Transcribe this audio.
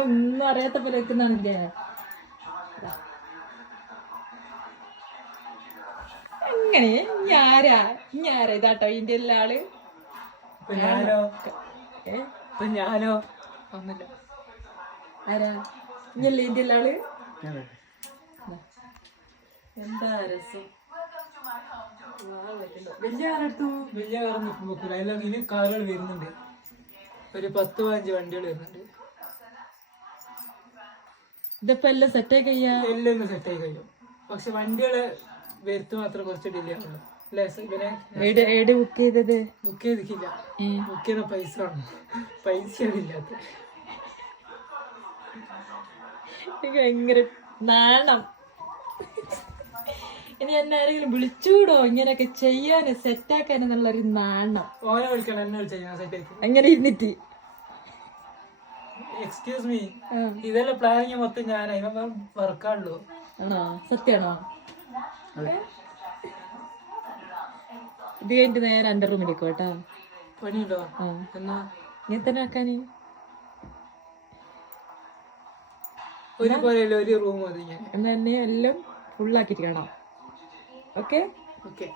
ഒന്നും അറിയാത്ത പോലെ വെക്കുന്നാണില്ലേ? അങ്ങനെ ഞാരാ ഇതാട്ടോ ഇതിന്റെ എല്ലാ ആള്. ഞാനോ ഒന്നല്ല ആരാ ഇഞ്ഞല്ലേ ഇതിന്റെ എല്ലാ ആള്. എന്താ രസം. വലിയ കാറെടുത്തു. വലിയ കാർ നിൽക്കുമ്പോൾ അതിൽ ഇനി കാറുകൾ വരുന്നുണ്ട്. ഒരു 10-15 വണ്ടികൾ വരുന്നുണ്ട്. ഇതിപ്പോ എല്ലാം സെറ്റായി കഴിയാ. എല്ലാം ഒന്ന് സെറ്റായി കഴിയും. പക്ഷെ വണ്ടികള് വരുത്ത് മാത്രം കുറച്ച് ഡിലേ ആണല്ലോ. ബുക്ക് ചെയ്തത്? ബുക്ക് ചെയ്തിട്ടില്ല. ബുക്ക് ചെയ്ത പൈസ ആണ്. പൈസയാണ് ഇല്ലാത്ത. ഭയങ്കര നാണം. ഇനി എന്നെ ആരെങ്കിലും വിളിച്ചൂടോ ഇങ്ങനെയൊക്കെ ചെയ്യാന് സെറ്റാക്കാനെന്നുള്ളൊരു നാണം. ഓനെ വിളിക്കണം, എന്നെ വിളിച്ചാ സെറ്റാക്കി. അങ്ങനെ ഇരുന്നിട്ട് എക്സ്ക്യൂസ് മീ, ഇതെല്ലാം പ്ലാനിങ് മൊത്തം ഞാൻ വർക്കാണല്ലോ. ആണോ? സത്യാണോ? ഇത് കഴിഞ്ഞിട്ട് നേരെ എന്റെ റൂമിലേക്ക് കേട്ടാ. പണിയുണ്ടോ? എന്നാ ഇങ്ങനെ തന്നെ ആക്കാന്. ഒരു റൂം മതി. ഞാൻ എന്നാ എന്നെ എല്ലാം ഫുള്ളാക്കിട്ട് കാണാം. Okay okay.